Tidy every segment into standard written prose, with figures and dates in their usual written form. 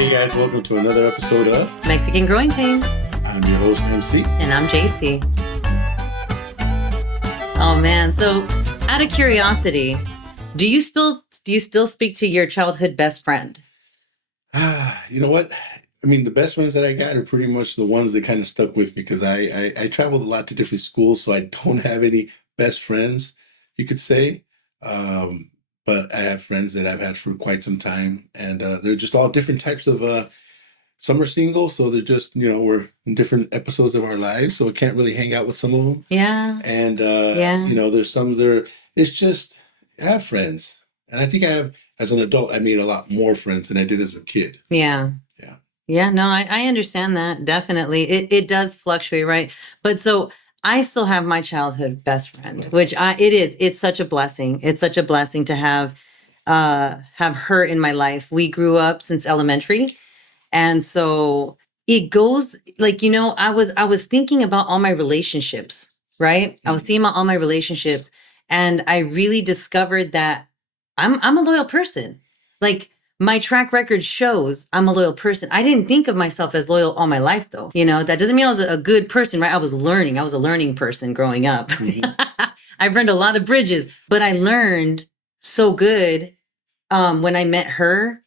Hey guys, welcome to another episode of Mexican Growing Pains. I'm your host, MC. And I'm JC. Oh man, so out of curiosity, do you still speak to your childhood best friend? You know what? I mean, the best friends that I got are pretty much the ones that kind of stuck with me because I traveled a lot to different schools, so I don't have any best friends, you could say. But I have friends that I've had for quite some time, and they're just all different types of some are single, so they're just, we're in different episodes of our lives, so I can't really hang out with some of them. Yeah. And, Yeah. there's some it's just, I have friends. And I think as an adult, I made a lot more friends than I did as a kid. Yeah. Yeah. Yeah, no, I understand that. Definitely. It does fluctuate, right? But so I still have my childhood best friend, which it's such a blessing. It's such a blessing to have her in my life. We grew up since elementary. And so it goes like, I was thinking about all my relationships, right? I was thinking about all my relationships, and I really discovered that I'm a loyal person. Like, my track record shows I'm a loyal person. I didn't think of myself as loyal all my life, though. That doesn't mean I was a good person, right? I was learning. I was a learning person growing up. Mm-hmm. I burned a lot of bridges, but I learned so good when I met her.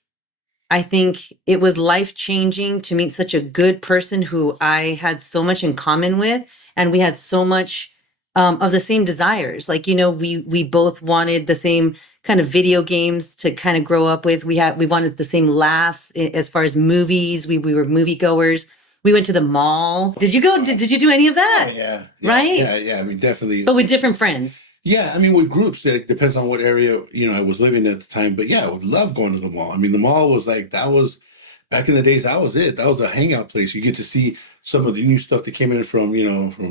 I think it was life-changing to meet such a good person who I had so much in common with, and we had so much of the same desires. Like, we both wanted the same kind of video games to kind of grow up with. We wanted the same laughs as far as movies. We were moviegoers. We went to the mall. Did you go? Did you do any of that? Oh, yeah. Right? Yeah. I mean, definitely. But with different friends. Yeah, I mean, with groups, it depends on what area, I was living at the time. But yeah, I would love going to the mall. I mean, the mall was back in the days, that was it. That was a hangout place. You get to see some of the new stuff that came in from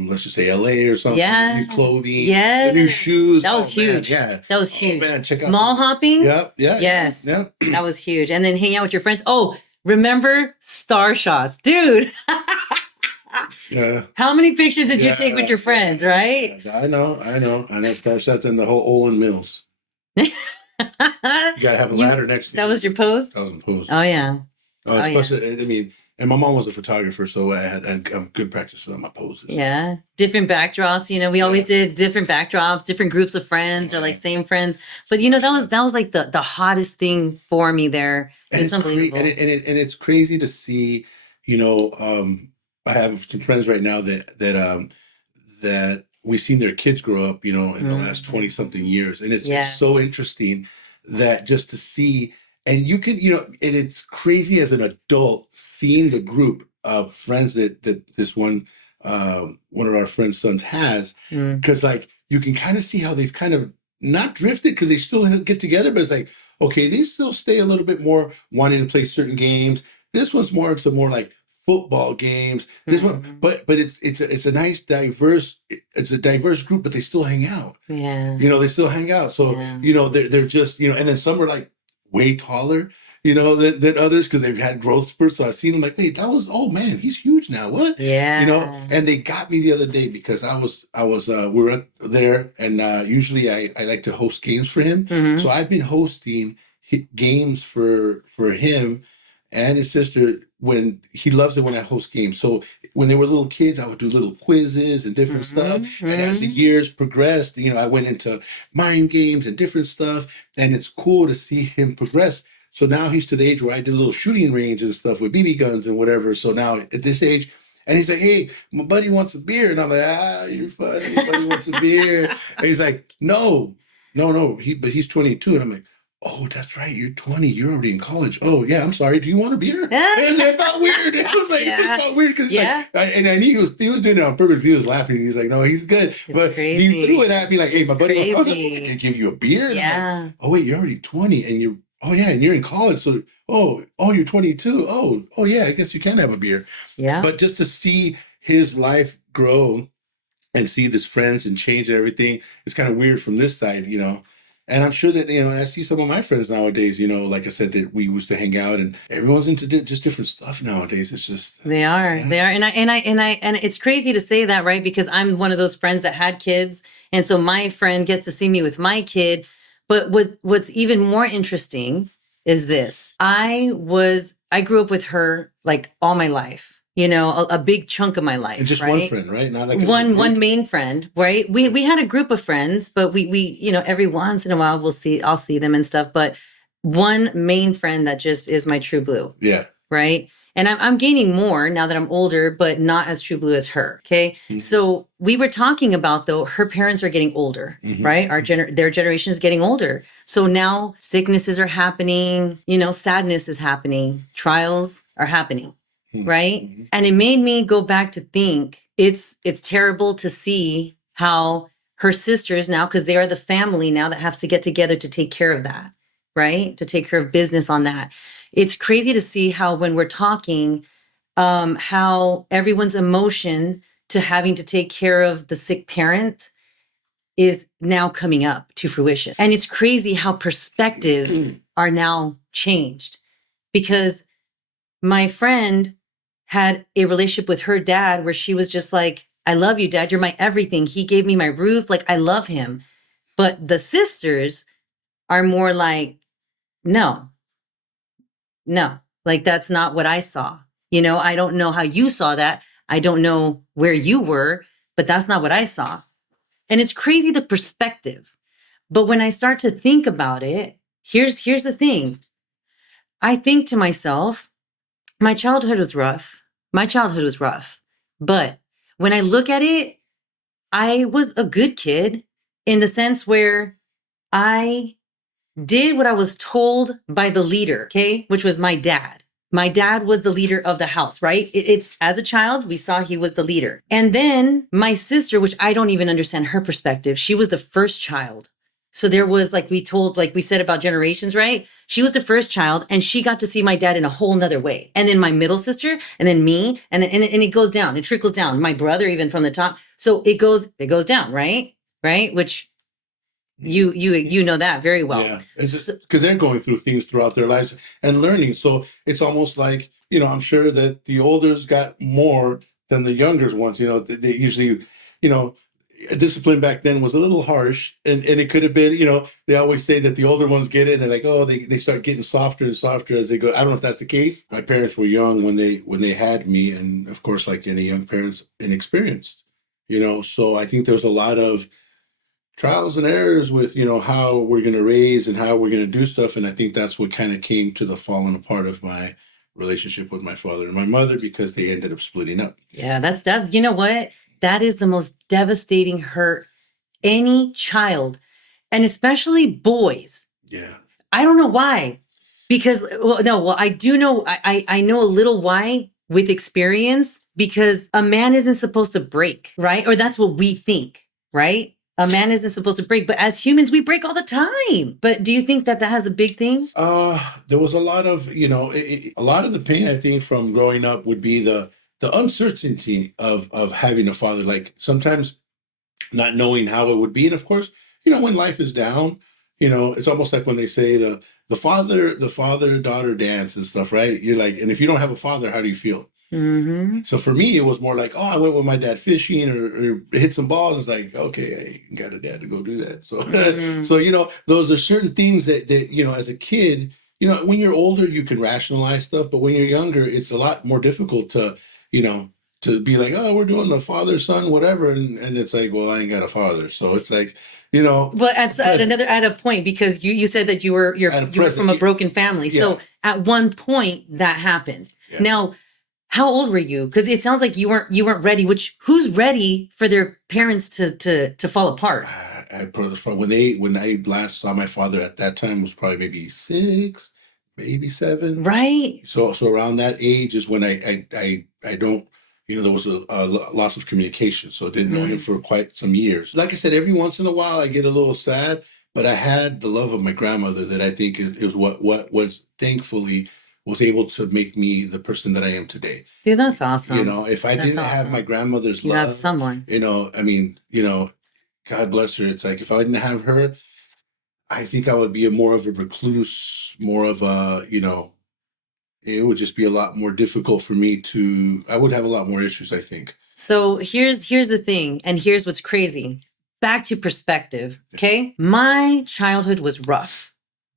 let's just say LA or something. Yeah. New clothing. Yes. The new shoes. That was huge. Man, yeah. That was huge. Oh, man, check out mall hopping. Yep. Yeah. Yes. Yeah. That was huge. And then hang out with your friends. Oh, remember Star Shots, dude. Yeah. How many pictures did you take with your friends, right? I know. Star Shots and the whole Olin Mills. You gotta have a ladder next to you. That was your pose? That was a pose. Oh, yeah. Especially, I mean, and my mom was a photographer, so I had good practices on my poses. Yeah. Different backdrops. We always did different backdrops, different groups of friends, or like same friends. But that was like the hottest thing for me there. It's unbelievable. And it's crazy to see, I have some friends right now that we've seen their kids grow up, in the last 20 something years. And it's just so interesting that just to see, and you can, and it's crazy as an adult seeing the group of friends that this one of our friends' sons has, because like you can kind of see how they've kind of not drifted because they still get together, but it's like, okay, they still stay a little bit more wanting to play certain games. This one's more like football games. This one, but it's a nice diverse group, but they still hang out. Yeah. They still hang out. So they're just and then some are like way taller, than others because they've had growth spurts. So I seen them like, wait, oh man, he's huge now. What? Yeah. And they got me the other day because I was we were there, and usually I like to host games for him. Mm-hmm. So I've been hosting games for him and his sister when he loves it when I host games. So when they were little kids, I would do little quizzes and different stuff. And as the years progressed, I went into mind games and different stuff. And it's cool to see him progress. So now he's to the age where I did a little shooting range and stuff with BB guns and whatever. So now at this age, and he's like, hey, my buddy wants a beer. And I'm like, you're funny. My buddy wants a beer. And he's like, no. But he's 22. And I'm like, oh, that's right. You're 20. You're already in college. Oh, yeah. I'm sorry. Do you want a beer? And it felt weird. It was like, it felt weird because and he was doing it on purpose. He was laughing. He's like, no, he's good. But he threw it at me like, hey, my buddy, I was like, can I give you a beer? Yeah. Like, oh, wait, you're already 20 and and you're in college. So, you're 22. Oh, yeah, I guess you can have a beer. Yeah. But just to see his life grow and see his friends and change and everything, it's kind of weird from this side, And I'm sure that, I see some of my friends nowadays, like I said, that we used to hang out and everyone's into just different stuff nowadays. It's just. They are. And it's crazy to say that, right? Because I'm one of those friends that had kids. And so my friend gets to see me with my kid. But what's even more interesting is this. I was I grew up with her like all my life, a big chunk of my life. And just right? one friend, right? Not like one main friend, right? We had a group of friends, but we every once in a while I'll see them and stuff, but one main friend that just is my true blue. Yeah. Right. And I'm gaining more now that I'm older, but not as true blue as her. Okay. Mm-hmm. So we were talking about, though, her parents are getting older, mm-hmm. right? Their generation is getting older. So now sicknesses are happening, sadness is happening, trials are happening. Mm-hmm. Right. Mm-hmm. And it made me go back to think it's terrible to see how her sisters now, because they are the family now that has to get together to take care of that. Right. To take care of business on that. It's crazy to see how when we're talking, how everyone's emotion to having to take care of the sick parent is now coming up to fruition. And it's crazy how perspectives are now changed, because my friend had a relationship with her dad where she was just like, I love you, Dad. You're my everything. He gave me my roof. Like, I love him. But the sisters are more like, no, like that's not what I saw. I don't know how you saw that. I don't know where you were, but that's not what I saw. And it's crazy, the perspective. But when I start to think about it, here's the thing. I think to myself, my childhood was rough. But when I look at it, I was a good kid in the sense where I did what I was told by the leader, okay, which was my dad. My dad was the leader of the house, right? It's as a child, we saw he was the leader. And then my sister, which I don't even understand her perspective, she was the first child. So there was, like we said about generations, right? She was the first child and she got to see my dad in a whole nother way. And then my middle sister, and then me, and then and it goes down, it trickles down. My brother, even from the top. So it goes down, right? Right? Which you know that very well. Yeah, because they're going through things throughout their lives and learning. So it's almost like, I'm sure that the olders got more than the younger ones. They usually, discipline back then was a little harsh, and it could have been, they always say that the older ones get it, and they're like, oh, they start getting softer and softer as they go. I don't know if that's the case. My parents were young when they had me, and of course, like any young parents, inexperienced. So I think there's a lot of trials and errors with how we're going to raise and how we're going to do stuff, and I think that's what kind of came to the falling apart of my relationship with my father and my mother, because they ended up splitting up. Yeah, that's that. You know what? That is the most devastating hurt any child, and especially boys. Yeah, I don't know why, because I do know. I know a little why with experience, because a man isn't supposed to break, right? Or that's what we think, right? A man isn't supposed to break, but as humans, we break all the time. But do you think that has a big thing? There was a lot of, a lot of the pain, I think, from growing up would be the uncertainty of having a father. Like sometimes not knowing how it would be, and of course, when life is down, it's almost like when they say the father daughter dance and stuff, right? You're like, and if you don't have a father, how do you feel? Mm-hmm. So for me, it was more like, I went with my dad fishing or hit some balls. It's like, okay, I got a dad to go do that. So, so those are certain things that as a kid, when you're older, you can rationalize stuff, but when you're younger, it's a lot more difficult to to be like, oh, we're doing the father son whatever, and it's like, well, I ain't got a father, so it's like. But at a point, because you said that you were from a broken family, so at one point that happened. Yeah. Now, how old were you? Because it sounds like you weren't ready. Who's ready for their parents to fall apart? When I last saw my father at that time was probably maybe 6, maybe 7. Right. So around that age is when I don't. There was a loss of communication, so I didn't know him for quite some years. Like I said, every once in a while I get a little sad, but I had the love of my grandmother that I think is what was thankfully was able to make me the person that I am today. Dude, that's awesome. If I didn't have my grandmother's love, have someone. God bless her. It's like if I didn't have her, I think I would be more of a recluse, more of a, it would just be a lot more difficult for me I would have a lot more issues, I think. So here's the thing, and here's what's crazy. Back to perspective, okay? My childhood was rough,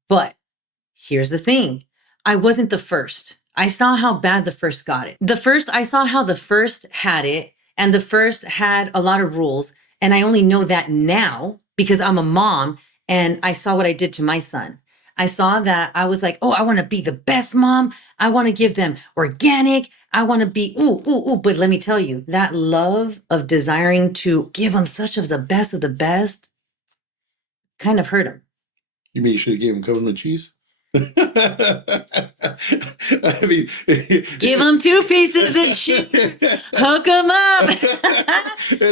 but here's the thing. I wasn't the first. I saw how bad the first got it. I saw how the first had it, and the first had a lot of rules. And I only know that now because I'm a mom and I saw what I did to my son. I saw that I was like, oh, I want to be the best mom. I want to give them organic. I want to be, ooh, ooh, ooh. But let me tell you, that love of desiring to give them such of the best kind of hurt him. You mean you should have gave him government cheese? I mean, give them 2 pieces of cheese, hook them up.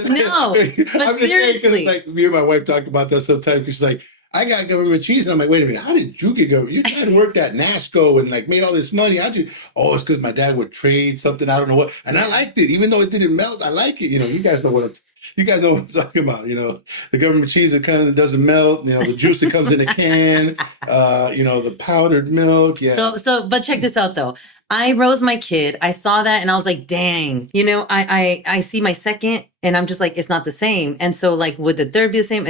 No, but seriously, like me and my wife talk about that sometimes. Because she's like, I got government cheese, and I'm like, wait a minute, how did you get government? Your dad worked at NASCO and like made all this money. How'd you? Oh, it's because my dad would trade something. I don't know what, and I liked it, even though it didn't melt. I like it. You know, you guys know what I'm talking about. You know, the government cheese that kind of doesn't melt. You know, the juice that comes in a can. You know, the powdered milk. Yeah. But check this out though. I rose my kid. I saw that and I was like, dang. You know, I see my second and I'm just like, it's not the same. And so like, would the third be the same?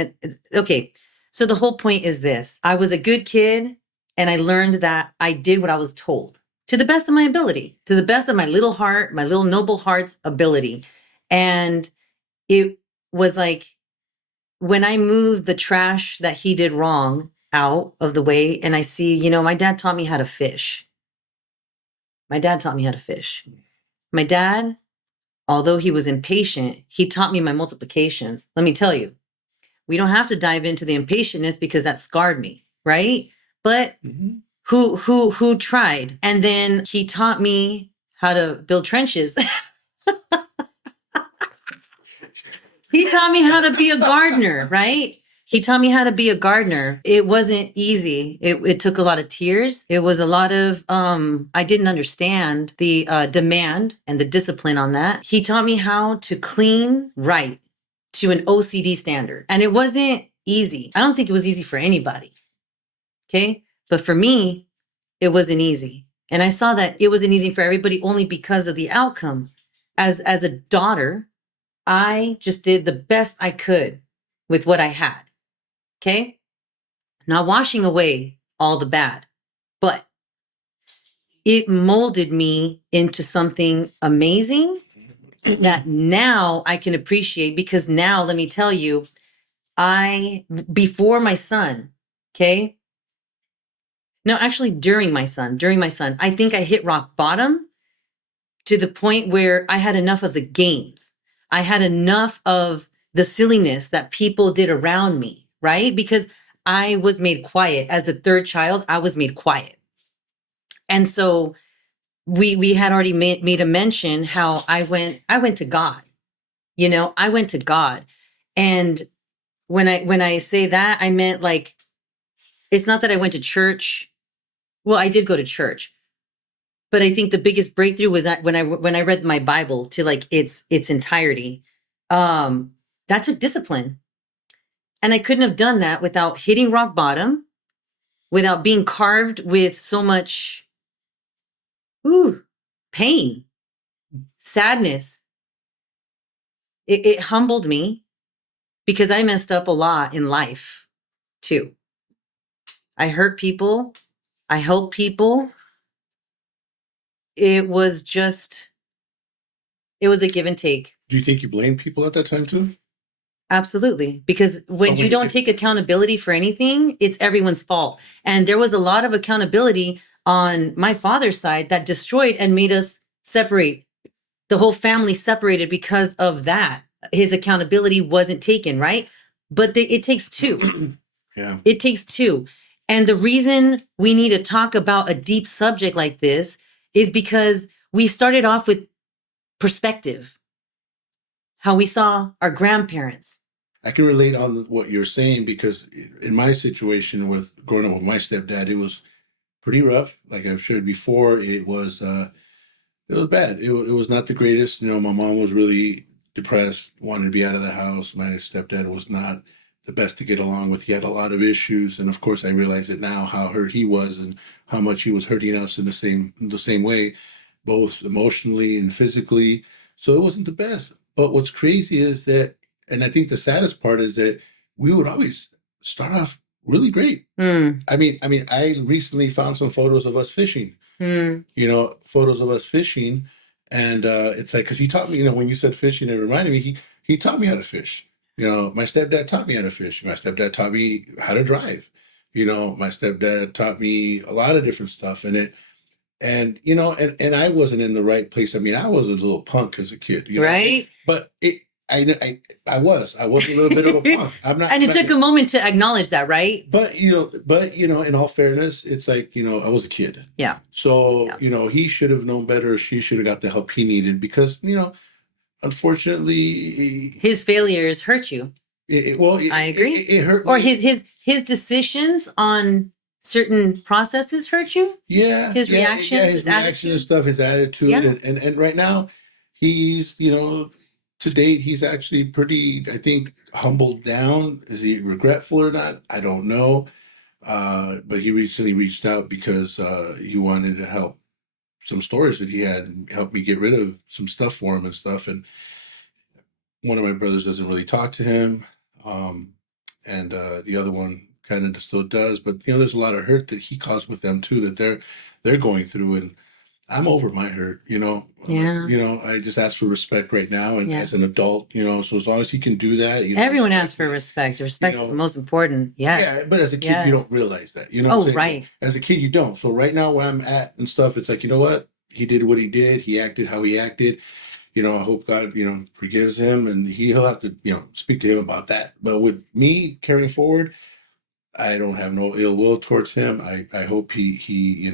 Okay. So the whole point is this. I was a good kid and I learned that I did what I was told to the best of my ability, to the best of my little heart, my little noble heart's ability. And it was like when I moved the trash that he did wrong out of the way and I see, you know, my dad taught me how to fish. My dad taught me how to fish. My dad, although he was impatient, he taught me my multiplications. Let me tell you, we don't have to dive into the impatientness because that scarred me, right? But who tried? And then he taught me how to build trenches. He taught me how to be a gardener, right? He taught me how to be a gardener. It wasn't easy. It took a lot of tears. It was a lot of, I didn't understand the demand and the discipline on that. He taught me how to clean right to an OCD standard. And it wasn't easy. I don't think it was easy for anybody. Okay. But for me, it wasn't easy. And I saw that it wasn't easy for everybody only because of the outcome. As a daughter, I just did the best I could with what I had. Okay. Not washing away all the bad, but it molded me into something amazing that now I can appreciate because now, let me tell you, before my son, okay. No, actually during my son, I think I hit rock bottom to the point where I had enough of the games. I had enough of the silliness that people did around me, right? Because I was made quiet. As the third child, I was made quiet. And so we had already made a mention how I went to God. You know, I went to God. And when I say that, I meant like, it's not that I went to church. Well, I did go to church. But I think the biggest breakthrough was that when I read my Bible to like its entirety, that took discipline. And I couldn't have done that without hitting rock bottom, without being carved with so much pain, sadness. It humbled me because I messed up a lot in life too. I hurt people. I helped people. It was a give and take. Do you think you blame people at that time too? Absolutely. Because when you don't take accountability for anything, it's everyone's fault. And there was a lot of accountability on my father's side that destroyed and made us separate. The whole family separated because of that. His accountability wasn't taken, right? But it takes two. Yeah. It takes two. And the reason we need to talk about a deep subject like this is because we started off with perspective, how we saw our grandparents. I can relate on what you're saying because in my situation with growing up with my stepdad, it was pretty rough. Like I've shared before, it was bad. It was not the greatest. You know, my mom was really depressed, wanted to be out of the house. My stepdad was not the best to get along with. He had a lot of issues, and of course, I realize it now how hurt he was and how much he was hurting us in the same way, both emotionally and physically. So it wasn't the best. But what's crazy is that, and I think the saddest part is that we would always start off really great. I mean, I recently found some photos of us fishing. Photos of us fishing. And it's like, because he taught me, when you said fishing, it reminded me, he taught me how to fish. My stepdad taught me how to fish. My stepdad taught me how to drive. My stepdad taught me a lot of different stuff. And I wasn't in the right place. I mean, I was a little punk as a kid, Right. But I was a little bit of a punk. I'm not. And it took a moment to acknowledge that, right? But in all fairness, it's like I was a kid. Yeah. So he should have known better. She should have got the help he needed because unfortunately, his failures hurt you. I agree. It hurt. Or me. his decisions on certain processes hurt you. Yeah. His reactions, his reaction and stuff, his attitude, and right now, he's to date, he's actually pretty, I think, humbled down. Is he regretful or not? I don't know. But he recently reached out because he wanted to help some stores that he had and help me get rid of some stuff for him and stuff. And one of my brothers doesn't really talk to him. And the other one kind of still does. But, there's a lot of hurt that he caused with them too, that they're going through. And I'm over my hurt, Yeah. I just ask for respect right now. And as an adult, so as long as he can do that, everyone asks for respect. Respect is the most important. Yeah. Yeah. But as a kid, you don't realize that, Oh, right. As a kid, you don't. So right now where I'm at and stuff, it's like, you know what? He did what he did. He acted how he acted. I hope God, forgives him and he'll have to, speak to him about that. But with me carrying forward, I don't have no ill will towards him. I hope he.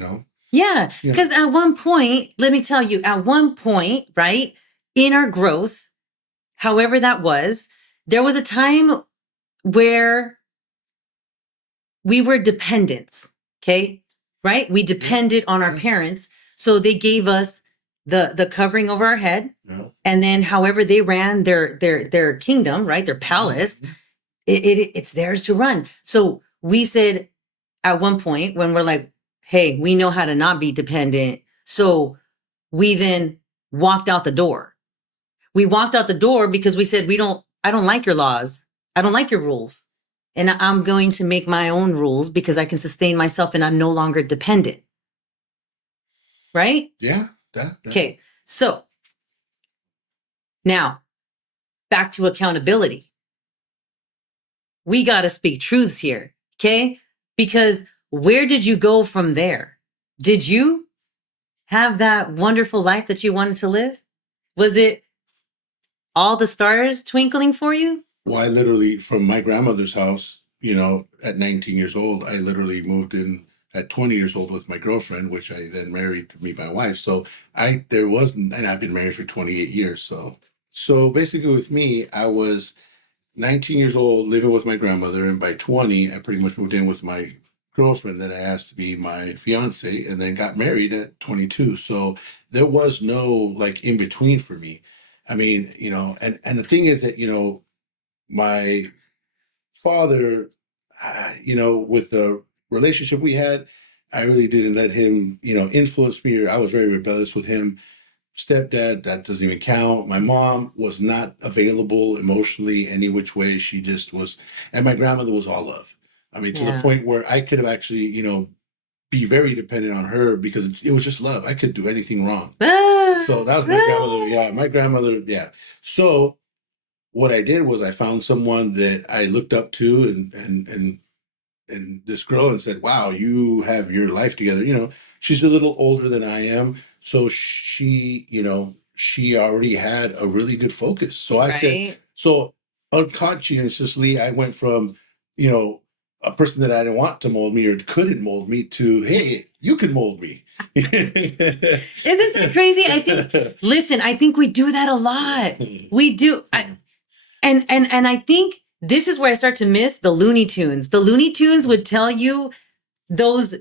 Yeah, because at one point, let me tell you, right, in our growth, however that was, there was a time where we were dependents, okay? Right? We depended on our parents. So they gave us the covering over our head. Yeah. And then however they ran their kingdom, right? Their palace, it's theirs to run. So we said at one point when we're like, hey, we know how to not be dependent. So we then walked out the door. We walked out the door because we said, I don't like your laws. I don't like your rules. And I'm going to make my own rules because I can sustain myself and I'm no longer dependent. Right? Yeah. Okay. So now back to accountability. We got to speak truths here. Okay. Because where did you go from there? Did you have that wonderful life that you wanted to live? Was it all the stars twinkling for you? Well, I literally, from my grandmother's house, at 19 years old, I literally moved in at 20 years old with my girlfriend, which I then married to be my wife. So and I've been married for 28 years. So basically with me, I was 19 years old living with my grandmother. And by 20, I pretty much moved in with my girlfriend that I asked to be my fiance and then got married at 22. So there was no like in between for me. I mean, and the thing is that, my father, with the relationship we had, I really didn't let him, influence me, or I was very rebellious with him. Stepdad, that doesn't even count. My mom was not available emotionally any which way. She just was, and my grandmother was all love. I mean, to the point where I could have actually, be very dependent on her because it was just love. I could do anything wrong. So that was my grandmother. Yeah, my grandmother. Yeah. So what I did was I found someone that I looked up to and this girl and said, wow, you have your life together. She's a little older than I am. So she already had a really good focus. So I said, so unconsciously, I went from, a person that I didn't want to mold me or couldn't mold me to, hey, you can mold me. Isn't that crazy? I think we do that a lot. We do. And I think this is where I start to miss the Looney Tunes. The Looney Tunes would tell you those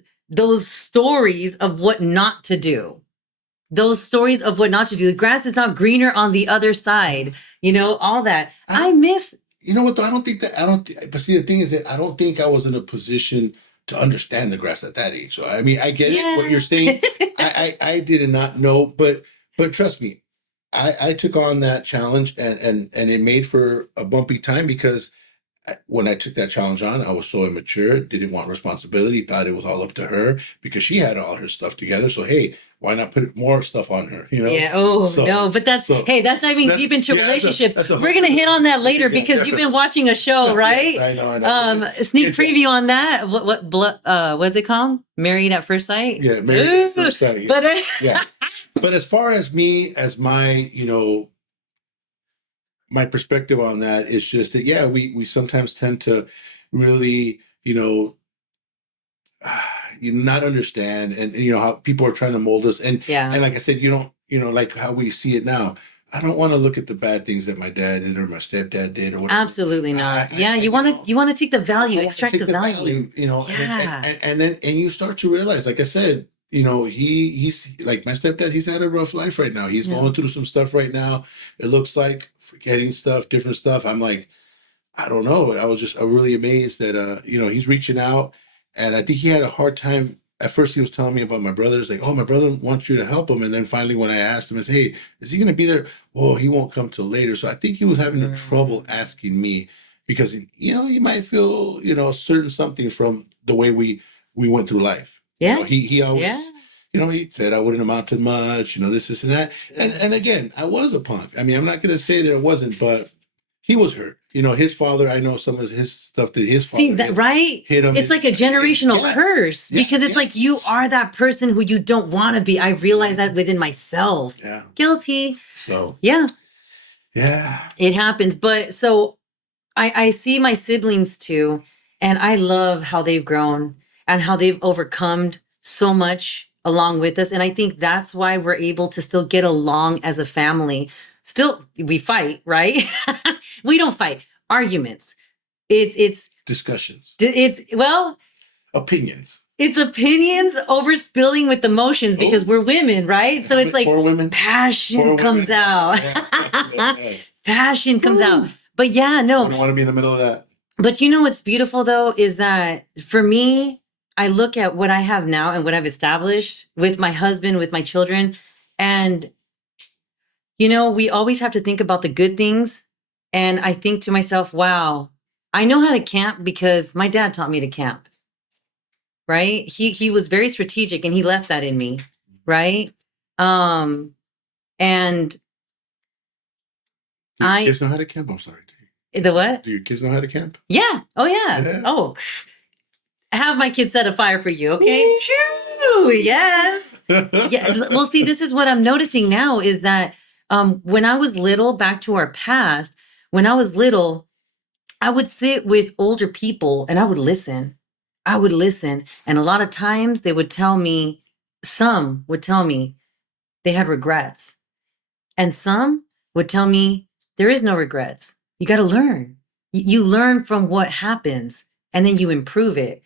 stories of what not to do. Those stories of what not to do. The grass is not greener on the other side. All that. I miss. You know what, though? But see, the thing is that I don't think I was in a position to understand the grass at that age. So, I mean, I get it, what you're saying. I did not know, but trust me, I took on that challenge and it made for a bumpy time because when I took that challenge on, I was so immature, didn't want responsibility, thought it was all up to her because she had all her stuff together. So hey, why not put more stuff on her? Yeah. Oh So, no, but that's so hey, that's diving deep into relationships. We're gonna hit on that later because you've been watching a show, right? Yes, I know. A sneak preview on that. What's it called? Married at First Sight. Yeah, Married at First Sight. But yeah. But as far as me, as my, my perspective on that is just that, yeah, we sometimes tend to really, you not understand, and how people are trying to mold us, and like I said, you don't, like how we see it now. I don't want to look at the bad things that my dad did or my stepdad did or whatever. Absolutely not. You want to take the value, extract the value. And then you start to realize, like I said, he's like my stepdad. He's had a rough life right now. He's going through some stuff right now. It looks like forgetting stuff, different stuff. I'm like, I don't know. I was just really amazed that he's reaching out, and I think he had a hard time. At first, he was telling me about my brothers, like, "Oh, my brother wants you to help him." And then finally, when I asked him, I said, "Hey, is he going to be there?" "Oh, he won't come till later." So I think he was having trouble asking me because he might feel certain something from the way we went through life. Yeah, he always. He said I wouldn't amount to much, this, and that. And again, I was a punk. I mean, I'm not going to say that it wasn't, but he was hurt. His father, I know some of his stuff that his father hit him. It's like a generational curse because it's like you are that person who you don't want to be. I realize that within myself. Yeah. Guilty. So. Yeah. Yeah. It happens. But so I see my siblings too, and I love how they've grown and how they've overcome so much along with us. And I think that's why we're able to still get along as a family. Still, we fight, right? We don't fight. Arguments. It's discussions. Opinions. It's opinions over spilling with emotions because we're women, right? So it's like passion comes out. Passion comes out. But yeah, no. I don't want to be in the middle of that. But what's beautiful though is that for me, I look at what I have now and what I've established with my husband, with my children, and we always have to think about the good things. And I think to myself, wow, I know how to camp because my dad taught me to camp, right? He was very strategic and he left that in me, right? And do your kids know how to camp? I'm sorry. The what? Do your kids know how to camp? Yeah. Oh, yeah. Oh, I have my kids set a fire for you, okay? True. Yes. Yeah. Well, see, this is what I'm noticing now is that when I was little, back to our past, when I was little, I would sit with older people and I would listen. And a lot of times some would tell me they had regrets. And some would tell me there is no regrets. You got to learn. You learn from what happens and then you improve it.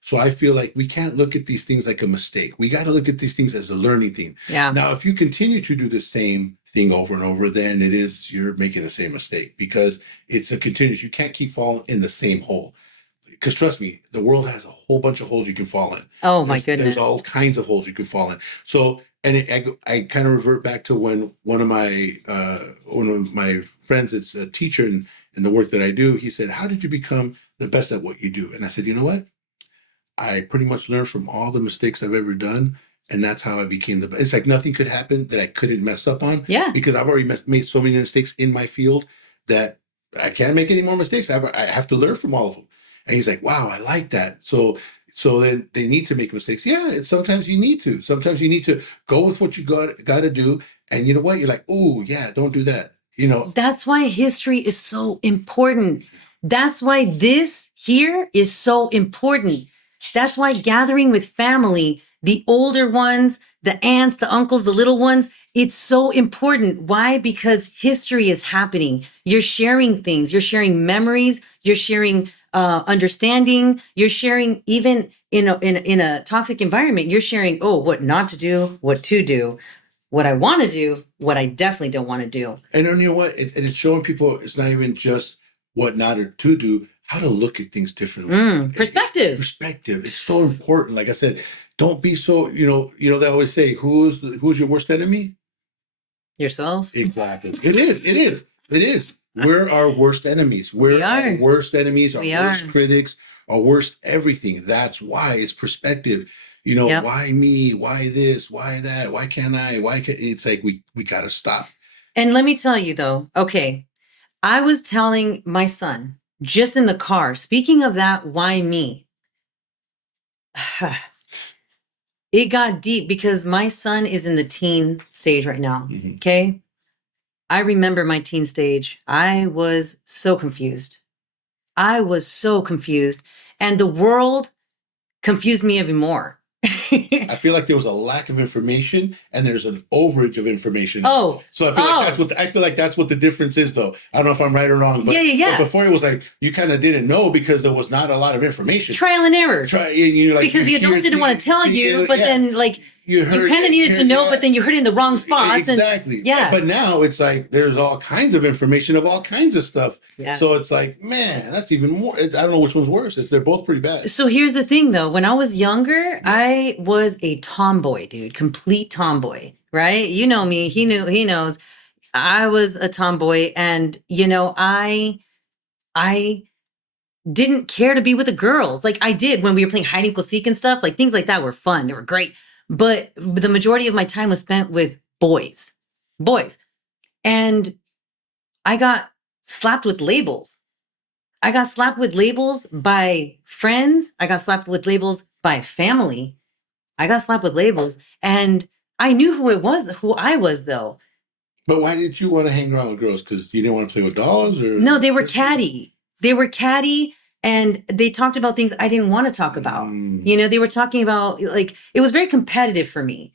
So I feel like we can't look at these things like a mistake. We got to look at these things as a learning thing. Yeah. Now, if you continue to do the same thing over and over, then you're making the same mistake because it's a continuous. You can't keep falling in the same hole. Because trust me, the world has a whole bunch of holes you can fall in. Oh my goodness. There's all kinds of holes you can fall in. So, and I kind of revert back to when one of my friends, it's a teacher in the work that I do, he said, "How did you become the best at what you do?" And I said, "You know what? I pretty much learned from all the mistakes I've ever done. And that's how I became the best." It's like nothing could happen that I couldn't mess up on. Yeah. Because I've already made so many mistakes in my field that I can't make any more mistakes. I have to learn from all of them. And he's like, "Wow, I like that." So then they need to make mistakes. Yeah, sometimes you need to. Sometimes you need to go with what you got to do. And you know what? You're like, "Oh, yeah, don't do that." That's why history is so important. That's why this here is so important. That's why gathering with family, the older ones, the aunts, the uncles, the little ones, it's so important. Why? Because history is happening. You're sharing things. You're sharing memories. You're sharing understanding. You're sharing even in a toxic environment. You're sharing, what not to do, what to do, what I want to do, what I definitely don't want to do. And you know what? And it's showing people it's not even just what not to do, how to look at things differently. Perspective. Perspective. It's so important. Like I said, don't be so, they always say, who's your worst enemy? Yourself. Exactly. It is. We're our worst enemies. We We're our are. worst enemies, our We worst are. critics, our worst everything. That's why it's perspective. You know, Yep. why me? Why this? Why that? Why can't I? Why can't it's like we gotta stop. And let me tell you though, okay, I was telling my son just in the car, speaking of that, why me? It got deep because my son is in the teen stage right now. Mhm. Okay. I remember my teen stage. I was so confused. I was so confused. And the world confused me even more. I feel like there was a lack of information and there's an overage of information. Oh, So I feel like that's what the difference is though. I don't know if I'm right or wrong, but, yeah. but before it was like you kind of didn't know because there was not a lot of information. Trial and error. Because the adults didn't want to tell you, but then like you kind of needed to know, but then you heard it in the wrong spots. Exactly. And, yeah. But now it's like there's all kinds of information of all kinds of stuff. Yeah. So it's like, man, that's even more. I don't know which one's worse. They're both pretty bad. So here's the thing though. When I was younger, I was a tomboy, dude, complete tomboy, right? You know me. He knows. I was a tomboy and I didn't care to be with the girls. Like I did when we were playing hide and go seek and stuff, like things like that were fun. They were great. But the majority of my time was spent with boys. And I got slapped with labels. I got slapped with labels by friends. I got slapped with labels by family. I got slapped with labels and I knew who I was though. But why did you want to hang around with girls? Because you didn't want to play with dolls, or no? They were catty. And they talked about things I didn't want to talk about. They were talking about like it was very competitive for me.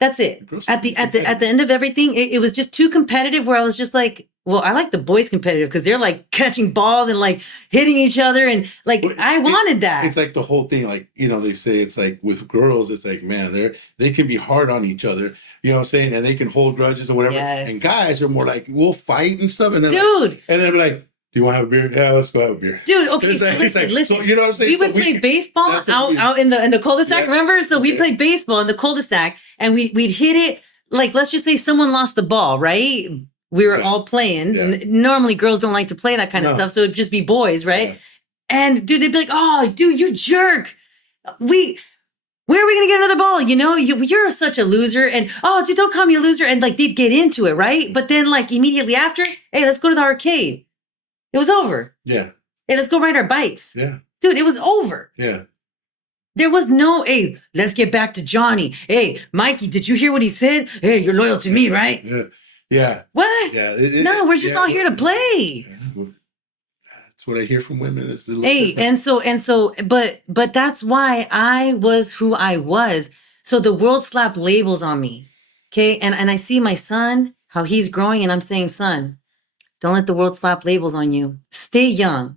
That's it. At the end of everything, it was just too competitive. Where I was just like, well, I like the boys competitive because they're like catching balls and like hitting each other and like I wanted that. It's like the whole thing. Like they say it's like with girls, it's like man, they can be hard on each other. You know what I'm saying? And they can hold grudges or whatever. Yes. And guys are more like we'll fight and stuff. And then dude, and then be like, do you want to have a beer? Yeah, let's go have a beer. Dude, okay, so listen. So, you know what I'm saying? We would play baseball out in the cul-de-sac, remember? So we'd play baseball in the cul-de-sac and we'd hit it. Like, let's just say someone lost the ball, right? We were all playing. Yeah. Normally, girls don't like to play that kind of stuff. So it'd just be boys, right? Yeah. And dude, they'd be like, oh, dude, you jerk. Where are we going to get another ball? You're such a loser. And, oh, dude, don't call me a loser. And like, they'd get into it, right? But then like immediately after, hey, let's go to the arcade. It was over. Yeah. Hey, let's go ride our bikes. Yeah. Dude, it was over. Yeah. There was no, hey, let's get back to Johnny. Hey, Mikey, did you hear what he said? Hey, you're loyal to me, right? Yeah. Yeah. What? Yeah. No, we're just all here to play. Yeah. That's what I hear from women. It's hey, different. and so, but that's why I was who I was. So the world slapped labels on me. Okay. And I see my son, how he's growing, and I'm saying, son, don't let the world slap labels on you. Stay young.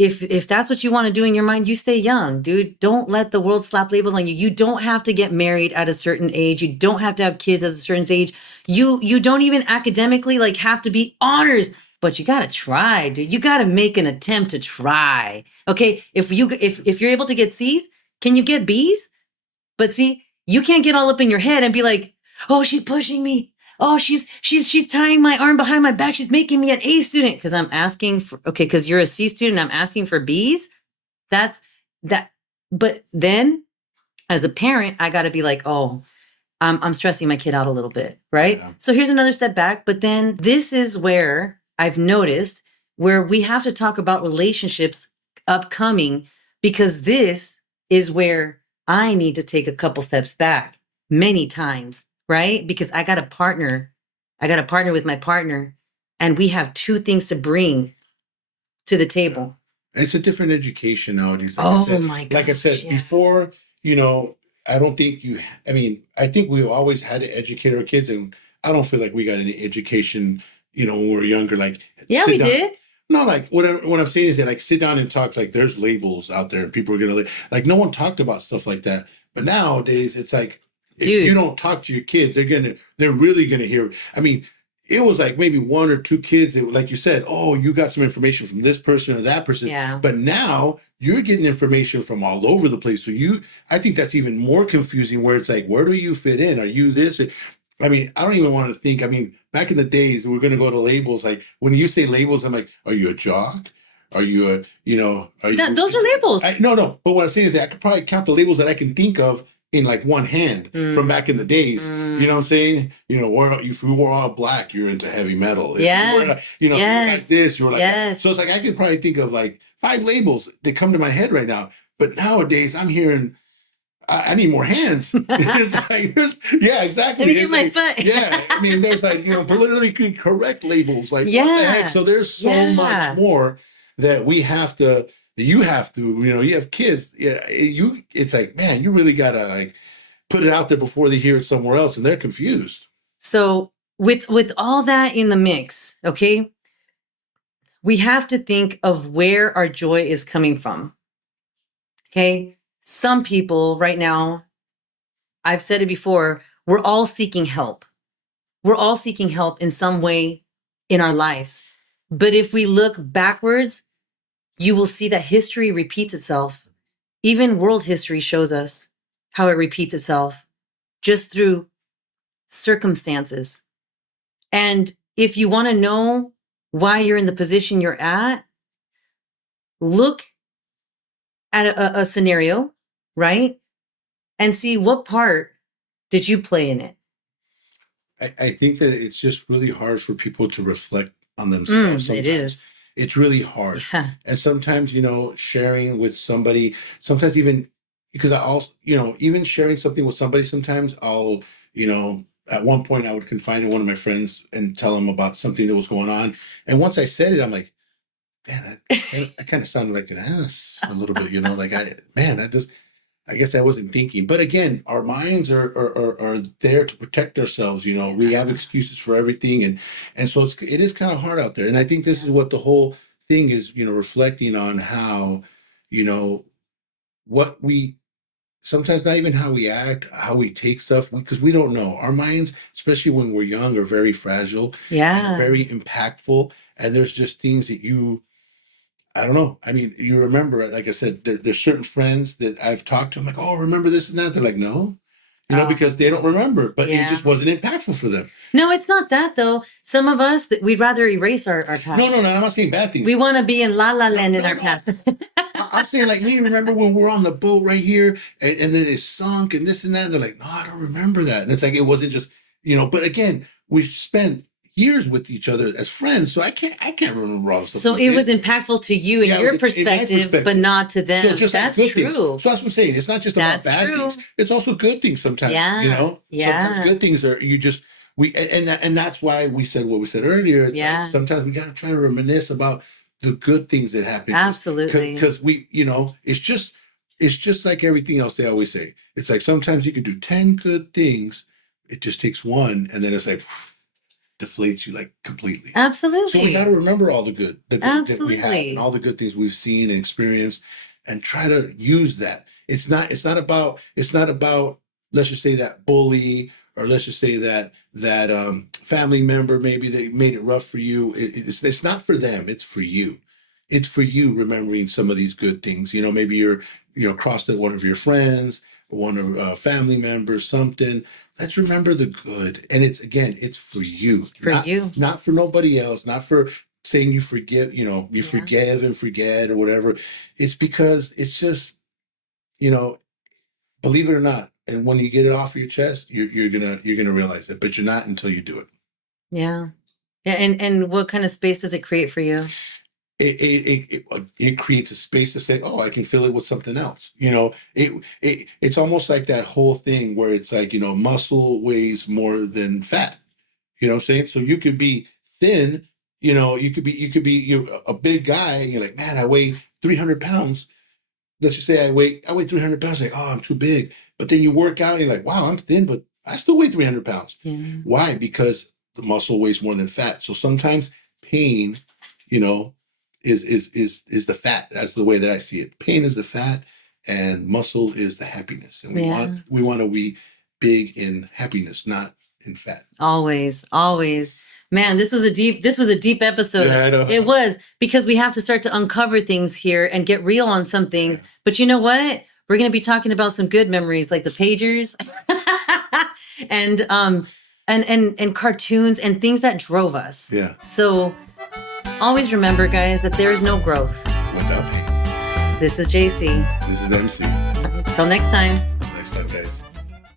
If that's what you want to do in your mind, you stay young, dude. Don't let the world slap labels on you. You don't have to get married at a certain age. You don't have to have kids at a certain age. You don't even academically like have to be honors, but you gotta try, dude. You gotta make an attempt to try. Okay, if you're able to get C's, can you get B's? But see, you can't get all up in your head and be like, oh, she's pushing me. Oh, she's tying my arm behind my back. She's making me an A student because I'm asking for, okay, because you're a C student, I'm asking for B's. That's that. But then as a parent, I got to be like, oh, I'm stressing my kid out a little bit, right? Yeah. So here's another step back. But then this is where I've noticed where we have to talk about relationships upcoming, because this is where I need to take a couple steps back many times. Right? Because I got a partner with my partner, and we have two things to bring to the table. It's a different education nowadays. My God. Like I said before, I don't think I think we always had to educate our kids, and I don't feel like we got any education, when we were younger. Like, yeah, we did. No, like what I'm saying is that like sit down and talk. Like there's labels out there, and people are gonna like no one talked about stuff like that. But nowadays it's like, if you don't talk to your kids, they're really gonna hear. I mean, it was like maybe one or two kids that, like you said, oh, you got some information from this person or that person. Yeah. But now you're getting information from all over the place. So I think that's even more confusing. Where it's like, where do you fit in? Are you this? I mean, I don't even want to think. I mean, back in the days, we're going to go to labels. Like when you say labels, I'm like, are you a jock? Are you a, are you? Those are labels. No. But what I'm saying is that I could probably count the labels that I can think of in like one hand from back in the days. You know what I'm saying? If we were all black, you're into heavy metal. If Yeah. you were, if you were like this, you were like that. Yes. So it's like I can probably think of like 5 labels that come to my head right now. But nowadays, I'm hearing. I need more hands. It's like, yeah, exactly. Let me get It's my like, foot. yeah, I mean, there's like, politically correct labels. Like, what the heck? So there's so much more that we have to, that you have to, you have kids. Yeah, it's like, man, you really got to like put it out there before they hear it somewhere else and they're confused. So with all that in the mix, okay, we have to think of where our joy is coming from. Okay. Some people right now, I've said it before, we're all seeking help. We're all seeking help in some way in our lives. But if we look backwards, you will see that history repeats itself. Even world history shows us how it repeats itself just through circumstances. And if you want to know why you're in the position you're at, look at a scenario, right? And see what part did you play in it. I think that it's just really hard for people to reflect on themselves. Sometimes. It is. It's really hard. Yeah. And sometimes, sharing with somebody, sometimes even because I also, even sharing something with somebody, sometimes I'll, at one point I would confide in one of my friends and tell them about something that was going on. And once I said it, I'm like, man, I kind of sounded like an ass a little bit, I guess I wasn't thinking. But again, our minds are there to protect ourselves. We have excuses for everything. And so it is kind of hard out there. And I think this is what the whole thing is, reflecting on how, what we, sometimes not even how we act, how we take stuff, because we don't know. Our minds, especially when we're young, are very fragile. Yeah. And very impactful. And there's just things that I don't know. I mean, you remember it. Like I said, there's certain friends that I've talked to. I'm like, oh, remember this and that. They're like, no, because they don't remember, but it just wasn't impactful for them. No, it's not that though. Some of us, we'd rather erase our past. No, I'm not saying bad things. We want to be in la la land in our past. I'm saying like, hey, remember when we're on the boat right here and then it sunk and this and that? And they're like, no, I don't remember that. And it's like, it wasn't just, but again, we spent years with each other as friends, so I can't remember all the stuff. So it was impactful to you in your perspective, but not to them. So just that's true. Things. So that's what I'm saying. It's not just about bad things. It's also good things sometimes. Yeah. Sometimes good things are and that's why we said what we said earlier. It's like sometimes we gotta try to reminisce about the good things that happen. Absolutely. Because we, it's just like everything else they always say. It's like sometimes you can do 10 good things. It just takes one, and then it's like deflates you like completely. Absolutely. So we got to remember all the good that we have and all the good things we've seen and experienced, and try to use that. It's not about let's just say that bully, or let's just say that family member maybe that made it rough for you. It's not for them. It's for you. It's for you remembering some of these good things. Maybe you're crossed at one of your friends, one of family members, something. Let's remember the good. And it's for you. Not for nobody else, not for saying you forgive, forgive and forget or whatever. It's because it's just, believe it or not. And when you get it off your chest, you're gonna realize it, but you're not until you do it. Yeah. Yeah. And what kind of space does it create for you? It creates a space to say, oh, I can fill it with something else. It's almost like that whole thing where it's like, muscle weighs more than fat. You know what I'm saying? So you could be thin, you could be you're a big guy, and you're like, man, I weigh 300 pounds. Let's just say I weigh 300 pounds. Like, oh, I'm too big. But then you work out and you're like, wow, I'm thin, but I still weigh 300 pounds. Yeah. Why? Because the muscle weighs more than fat. So sometimes pain, is the fat. That's the way that I see it. Pain is the fat, and muscle is the happiness. And we want to be big in happiness, not in fat. Always. Man, this was a deep episode. Yeah, I know. It was, because we have to start to uncover things here and get real on some things. Yeah. But you know what? We're going to be talking about some good memories like the pagers. and cartoons and things that drove us. Yeah. So always remember, guys, that there is no growth Without pain. This is JC. This is MC. Till next time.